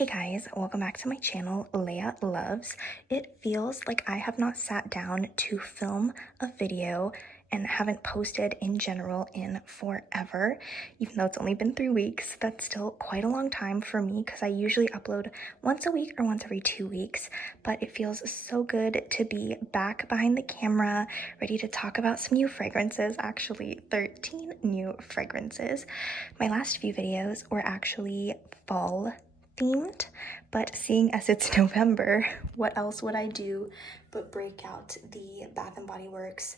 Hey guys, welcome back to my channel, Leia Loves. It feels like I have not sat down to film a video and haven't posted in general in forever. Even though it's only been 3 weeks, that's still quite a long time for me because I usually upload once a week or once every 2 weeks. But it feels so good to be back behind the camera, ready to talk about some new fragrances, actually 13 new fragrances. My last few videos were actually fall themed, but seeing as it's November, what else would I do but break out the Bath & Body Works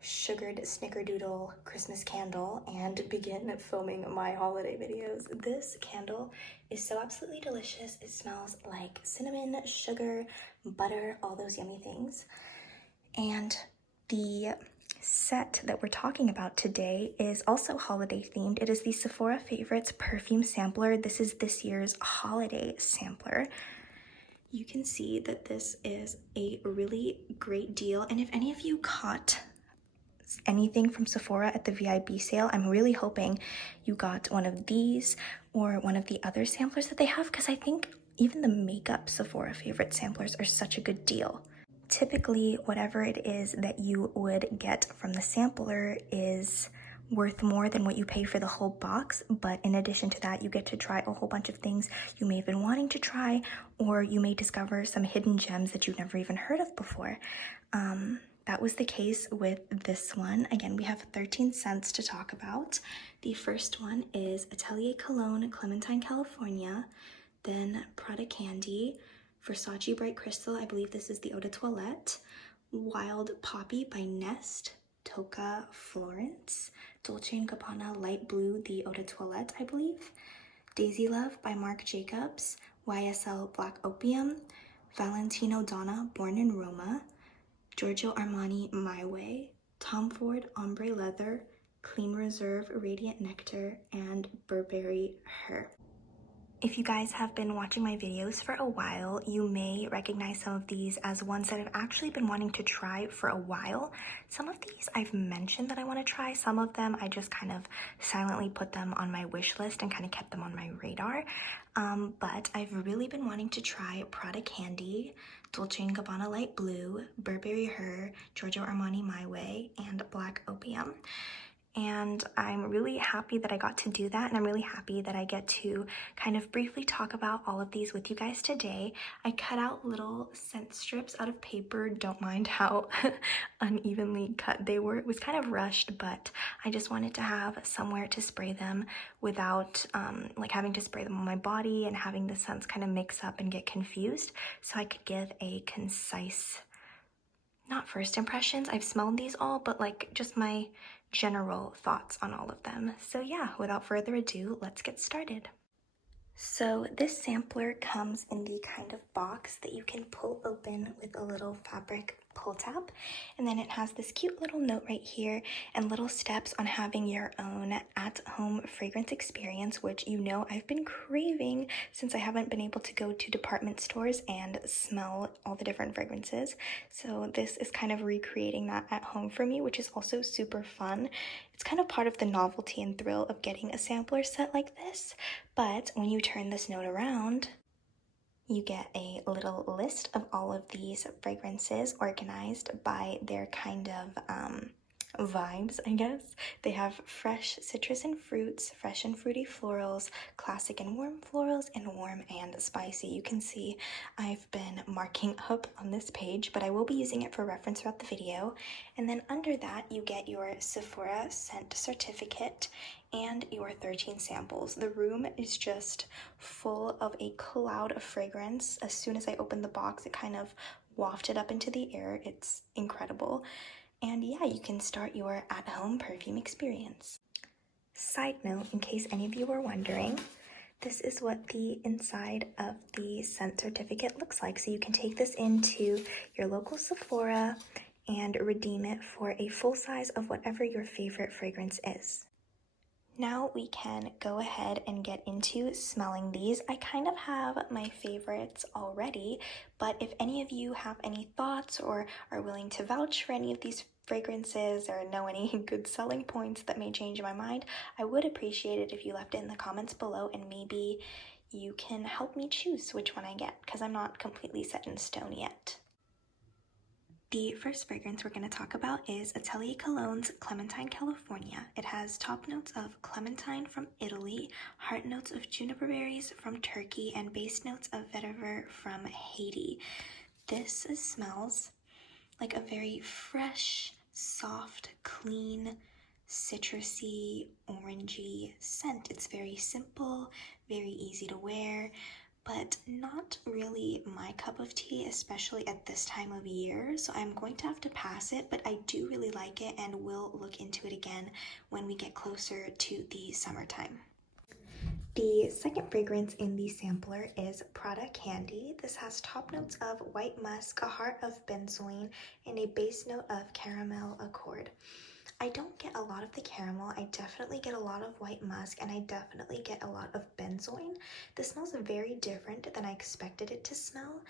sugared snickerdoodle Christmas candle and begin filming my holiday videos. This candle is so absolutely delicious. It smells like cinnamon, sugar, butter, all those yummy things. And the set that we're talking about today is also holiday themed. It is the Sephora Favorites perfume sampler. This is this year's holiday sampler. You can see that this is a really great deal. And if any of you caught anything from Sephora at the VIB sale, I'm really hoping you got one of these or one of the other samplers that they have, because I think even the makeup Sephora favorite samplers are such a good deal. Typically, whatever it is that you would get from the sampler is worth more than what you pay for the whole box, but in addition to that, you get to try a whole bunch of things you may have been wanting to try, or you may discover some hidden gems that you've never even heard of before. That was the case with this one. Again, we have 13 scents to talk about. The first one is Atelier Cologne, Clementine, California, then Prada Candy, Versace Bright Crystal, I believe this is the Eau de Toilette, Wild Poppy by Nest, Toca Florence, Dolce Gabbana Light Blue, the Eau de Toilette, I believe, Daisy Love by Marc Jacobs, YSL Black Opium, Valentino Donna Born in Roma, Giorgio Armani My Way, Tom Ford Ombre Leather, Clean Reserve Radiant Nectar, and Burberry Her. If you guys have been watching my videos for a while, you may recognize some of these as ones that I've actually been wanting to try for a while. Some of these I've mentioned that I want to try. Some of them I just kind of silently put them on my wish list and kind of kept them on my radar. But I've really been wanting to try Prada Candy, Dolce & Gabbana Light Blue, Burberry Her, Giorgio Armani My Way, and Black Opium. And I'm really happy that I got to do that, and I'm really happy that I get to kind of briefly talk about all of these with you guys today. I cut out little scent strips out of paper. Don't mind how unevenly cut they were. It was kind of rushed, but I just wanted to have somewhere to spray them without like having to spray them on my body and having the scents kind of mix up and get confused, so I could give a concise, not first impressions, I've smelled these all, but like just my general thoughts on all of them. So yeah, without further ado, let's get started. So this sampler comes in the kind of box that you can pull open with a little fabric pull tab, and then it has this cute little note right here and little steps on having your own at-home fragrance experience, which you know I've been craving since I haven't been able to go to department stores and smell all the different fragrances. So this is kind of recreating that at home for me, which is also super fun. It's kind of part of the novelty and thrill of getting a sampler set like this, but when you turn this note around, you get a little list of all of these fragrances organized by their kind of vibes, I guess. They have fresh citrus and fruits, fresh and fruity florals, classic and warm florals, and warm and spicy. You can see I've been marking up on this page, but I will be using it for reference throughout the video. And then under that, you get your Sephora scent certificate and your 13 samples. The room is just full of a cloud of fragrance. As soon as I opened the box, it kind of wafted up into the air. It's incredible. And yeah, you can start your at-home perfume experience. Side note, in case any of you were wondering, this is what the inside of the scent certificate looks like. So you can take this into your local Sephora and redeem it for a full size of whatever your favorite fragrance is. Now we can go ahead and get into smelling these. I kind of have my favorites already, but if any of you have any thoughts or are willing to vouch for any of these fragrances or know any good selling points that may change my mind, I would appreciate it if you left it in the comments below, and maybe you can help me choose which one I get, because I'm not completely set in stone yet. The first fragrance we're going to talk about is Atelier Cologne's Clementine, California. It has top notes of clementine from Italy, heart notes of juniper berries from Turkey, and base notes of vetiver from Haiti. This smells like a very fresh, soft, clean, citrusy, orangey scent. It's very simple, very easy to wear, but not really my cup of tea, especially at this time of year. So I'm going to have to pass it, but I do really like it and will look into it again when we get closer to the summertime. The second fragrance in the sampler is Prada Candy. This has top notes of white musk, a heart of benzoin, and a base note of caramel accord. I don't get a lot of the caramel. I definitely get a lot of white musk, and I definitely get a lot of benzoin. This smells very different than I expected it to smell.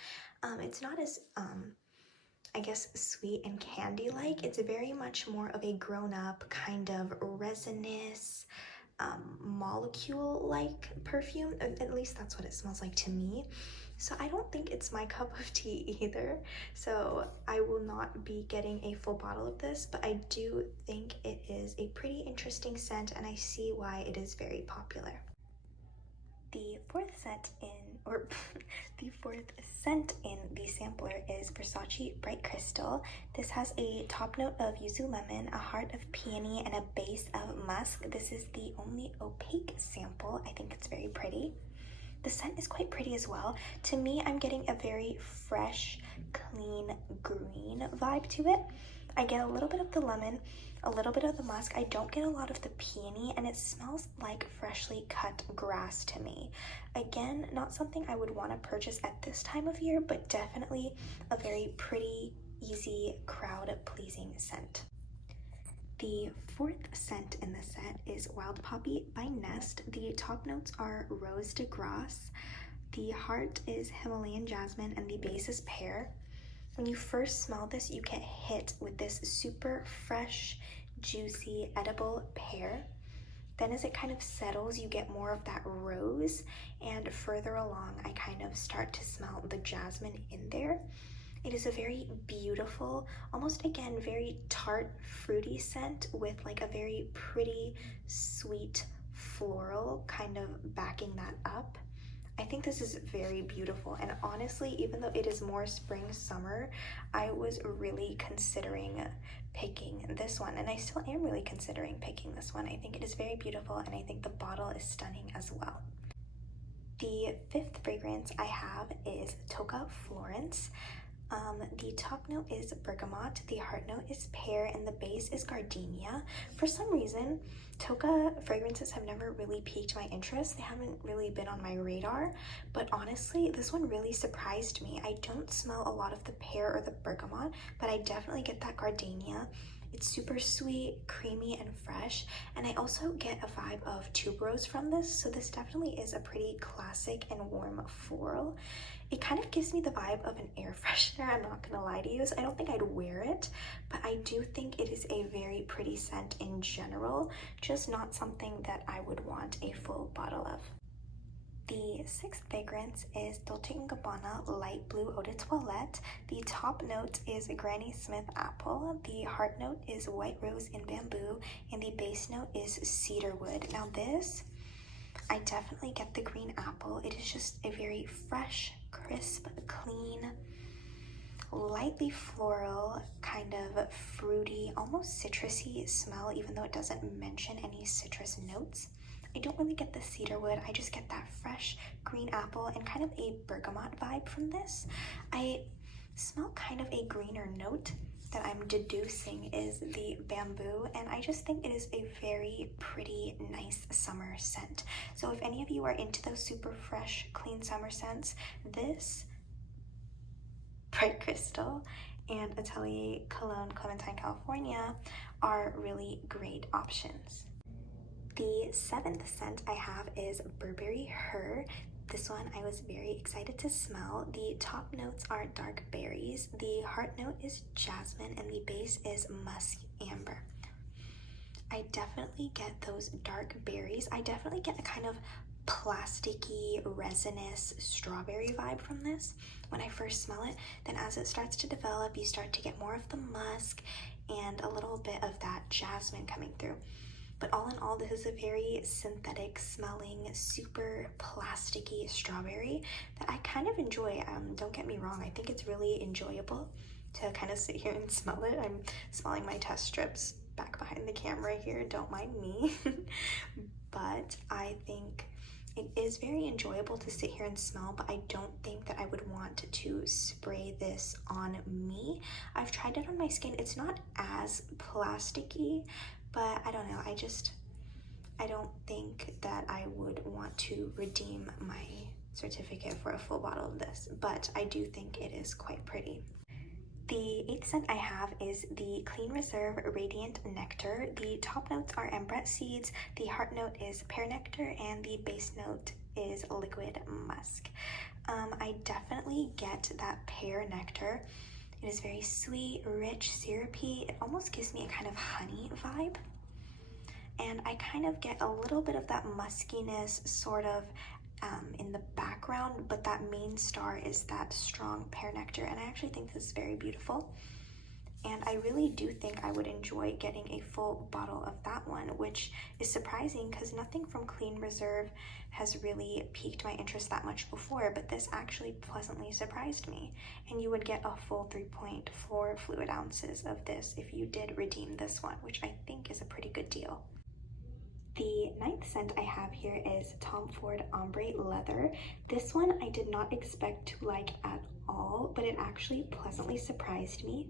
It's not as, I guess, sweet and candy-like. It's very much more of a grown-up kind of resinous, molecule-like perfume. At least that's what it smells like to me. So I don't think it's my cup of tea either. So I will not be getting a full bottle of this, but I do think it is a pretty interesting scent, and I see why it is very popular. The fourth scent in the sampler is Versace Bright Crystal. This has a top note of yuzu lemon, a heart of peony, and a base of musk. This is the only opaque sample. I think it's very pretty. The scent is quite pretty as well. To me, I'm getting a very fresh, clean, green vibe to it. I get a little bit of the lemon, a little bit of the musk. I don't get a lot of the peony, and it smells like freshly cut grass to me. Again, not something I would want to purchase at this time of year, but definitely a very pretty, easy, crowd-pleasing scent. The fourth scent in the set is Wild Poppy by Nest. The top notes are Rose de Grace. The heart is Himalayan jasmine, and the base is pear. When you first smell this, you get hit with this super fresh, juicy, edible pear. Then as it kind of settles, you get more of that rose, and further along, I kind of start to smell the jasmine in there. It is a very beautiful, almost again, very tart, fruity scent with like a very pretty, sweet, floral kind of backing that up. I think this is very beautiful, and honestly, even though it is more spring, summer, I was really considering picking this one, and I still am really considering picking this one. I think it is very beautiful, and I think the bottle is stunning as well. The fifth fragrance I have is Toca Florence. The top note is bergamot, the heart note is pear, and the base is gardenia. For some reason, Toca fragrances have never really piqued my interest. They haven't really been on my radar, but honestly, this one really surprised me. I don't smell a lot of the pear or the bergamot, but I definitely get that gardenia. It's super sweet, creamy, and fresh, and I also get a vibe of tuberose from this, so this definitely is a pretty classic and warm floral. It kind of gives me the vibe of an air freshener, I'm not gonna lie to you. So I don't think I'd wear it, but I do think it is a very pretty scent in general, just not something that I would want a full bottle of. The sixth fragrance is Dolce Gabbana Light Blue Eau de Toilette. The top note is Granny Smith Apple. The heart note is White Rose and Bamboo, and the base note is Cedarwood. Now this, I definitely get the green apple. It is just a very fresh, crisp, clean, lightly floral, kind of fruity, almost citrusy smell, even though it doesn't mention any citrus notes. I don't really get the cedarwood, I just get that fresh green apple and kind of a bergamot vibe from this. I smell kind of a greener note that I'm deducing is the bamboo, and I just think it is a very pretty, nice summer scent. So if any of you are into those super fresh, clean summer scents, this, Bright Crystal, and Atelier Cologne, Clementine, California are really great options. The seventh scent I have is Burberry Her. This one I was very excited to smell. The top notes are dark berries, the heart note is jasmine, and the base is musk amber. I definitely get those dark berries. I definitely get a kind of plasticky, resinous strawberry vibe from this when I first smell it. Then as it starts to develop, you start to get more of the musk and a little bit of that jasmine coming through. But all in all, this is a very synthetic smelling, super plasticky strawberry that I kind of enjoy. Don't get me wrong, I think it's really enjoyable to kind of sit here and smell it. I'm smelling my test strips back behind the camera here, don't mind me. But I think it is very enjoyable to sit here and smell, but I don't think that I would want to spray this on me. I've tried it on my skin. It's not as plasticky, but I don't know. I don't think that I would want to redeem my certificate for a full bottle of this, but I do think it is quite pretty. The 8th scent I have is the Clean Reserve Radiant Nectar. The top notes are ambrette seeds, the heart note is pear nectar, and the base note is liquid musk. I definitely get that pear nectar. It is very sweet, rich, syrupy. It almost gives me a kind of honey vibe. And I kind of get a little bit of that muskiness sort of in the background, but that main star is that strong pear nectar, and I actually think this is very beautiful. And I really do think I would enjoy getting a full bottle of that one, which is surprising because nothing from Clean Reserve has really piqued my interest that much before, but this actually pleasantly surprised me. And you would get a full 3.4 fluid ounces of this if you did redeem this one, which I think is a pretty good deal. The 9th scent I have here is Tom Ford Ombre Leather. This one I did not expect to like at all, but it actually pleasantly surprised me.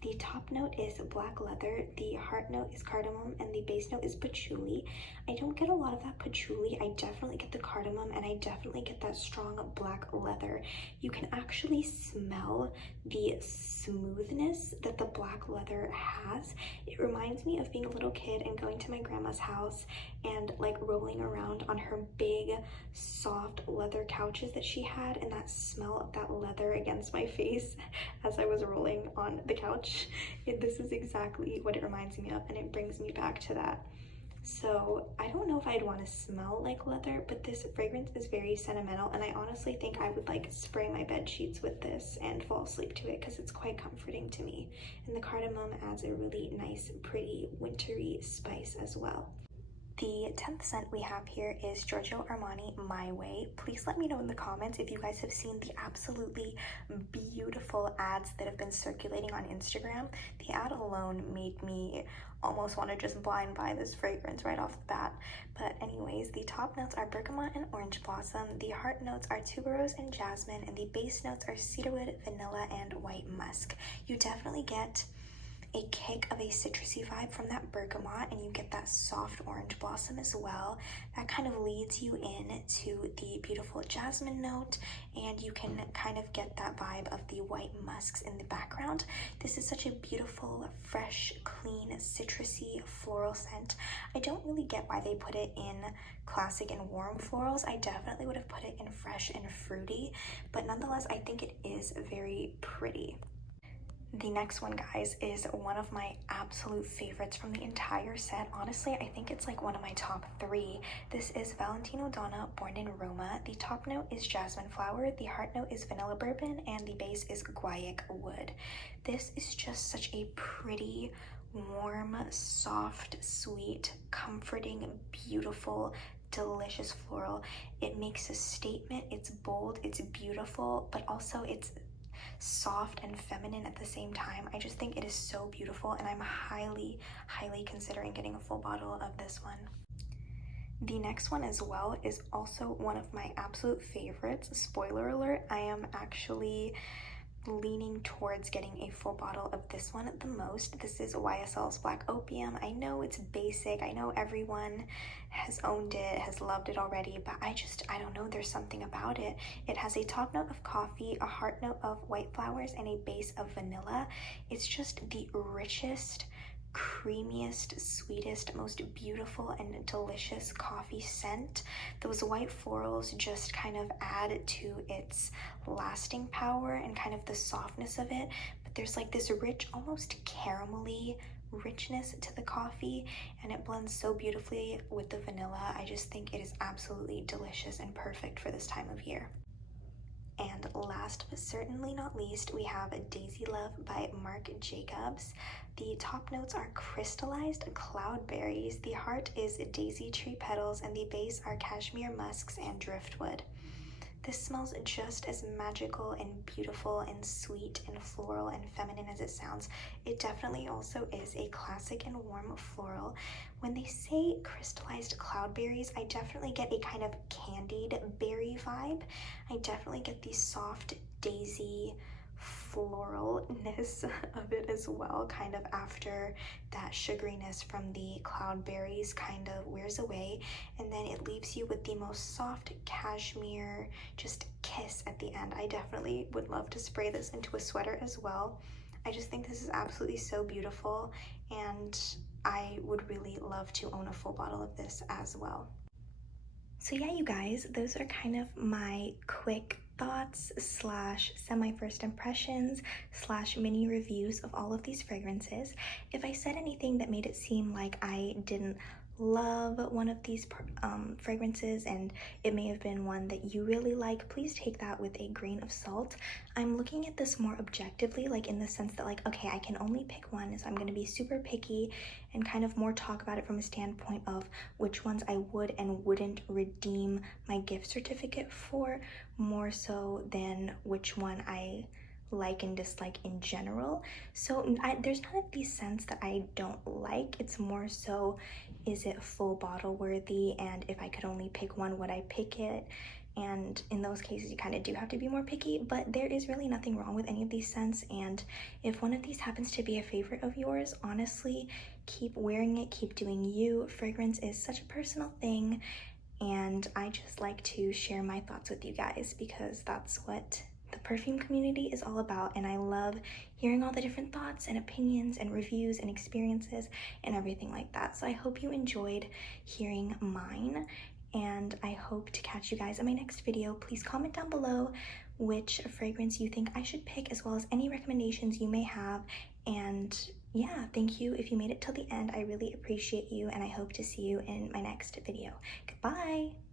The top note is black leather, the heart note is cardamom, and the base note is patchouli. I don't get a lot of that patchouli. I definitely get the cardamom, and I definitely get that strong black leather. You can actually smell the smoothness that the black leather has. It reminds me of being a little kid and going to my grandma's house and like rolling around on her big soft leather couches that she had, and that smell of that leather against my face as I was rolling on the couch. This is exactly what it reminds me of, and it brings me back to that. So I don't know if I'd want to smell like leather, but this fragrance is very sentimental, and I honestly think I would like spray my bed sheets with this and fall asleep to it because it's quite comforting to me. And the cardamom adds a really nice, pretty, wintry spice as well. The 10th scent we have here is Giorgio Armani My Way. Please let me know in the comments if you guys have seen the absolutely beautiful ads that have been circulating on Instagram. The ad alone made me almost want to just blind buy this fragrance right off the bat. But anyways, the top notes are bergamot and orange blossom, the heart notes are tuberose and jasmine, and the base notes are cedarwood, vanilla, and white musk. You definitely get a kick of a citrusy vibe from that bergamot, and you get that soft orange blossom as well. That kind of leads you in to the beautiful jasmine note, and you can kind of get that vibe of the white musks in the background. This is such a beautiful, fresh, clean, citrusy floral scent. I don't really get why they put it in classic and warm florals. I definitely would have put it in fresh and fruity, but nonetheless, I think it is very pretty. The next one, guys, is one of my absolute favorites from the entire set. Honestly, I think it's like one of my top 3. This is Valentino Donna Born in Roma. The top note is jasmine flower, the heart note is vanilla bourbon, and the base is guaiac wood. This is just such a pretty, warm, soft, sweet, comforting, beautiful, delicious floral. It makes a statement. It's bold, it's beautiful, but also it's soft and feminine at the same time. I just think it is so beautiful, and I'm highly considering getting a full bottle of this one. The next one as well is also one of my absolute favorites. Spoiler alert, I am actually leaning towards getting a full bottle of this one the most. This is YSL's Black Opium. I know it's basic, I know everyone has owned it, has loved it already, but I don't know, there's something about it. It has a top note of coffee, a heart note of white flowers, and a base of vanilla. It's just the richest, creamiest, sweetest, most beautiful and delicious coffee scent. Those white florals just kind of add to its lasting power and kind of the softness of it, but there's like this rich, almost caramelly richness to the coffee, and it blends so beautifully with the vanilla. I just think it is absolutely delicious and perfect for this time of year. And last but certainly not least, we have Daisy Love by Marc Jacobs. The top notes are crystallized cloudberries, the heart is daisy tree petals, and the base are cashmere musks and driftwood. This smells just as magical and beautiful and sweet and floral and feminine as it sounds. It definitely also is a classic and warm floral. When they say crystallized cloudberries, I definitely get a kind of candied berry vibe. I definitely get the soft daisy floralness of it as well, kind of after that sugariness from the cloudberries kind of wears away, and then it leaves you with the most soft cashmere just kiss at the end. I definitely would love to spray this into a sweater as well. I just think this is absolutely so beautiful, and I would really love to own a full bottle of this as well. So yeah, you guys, those are kind of my quick thoughts slash semi first impressions slash mini reviews of all of these fragrances. If I said anything that made it seem like I didn't love one of these fragrances and it may have been one that you really like, please take that with a grain of salt. I'm looking at this more objectively, like in the sense that like, okay, I can only pick one, so I'm going to be super picky and kind of more talk about it from a standpoint of which ones I would and wouldn't redeem my gift certificate for, more so than which one I like and dislike in general. So there's none of these scents that I don't like. It's more so, is it full bottle worthy, and if I could only pick one, would I pick it? And in those cases, you kind of do have to be more picky, but there is really nothing wrong with any of these scents. And if one of these happens to be a favorite of yours, honestly, keep wearing it, keep doing you. Fragrance is such a personal thing, and I just like to share my thoughts with you guys because that's what the perfume community is all about, and I love hearing all the different thoughts and opinions and reviews and experiences and everything like that. So I hope you enjoyed hearing mine, and I hope to catch you guys in my next video. Please comment down below which fragrance you think I should pick, as well as any recommendations you may have. And yeah, thank you if you made it till the end. I really appreciate you, and I hope to see you in my next video. Goodbye!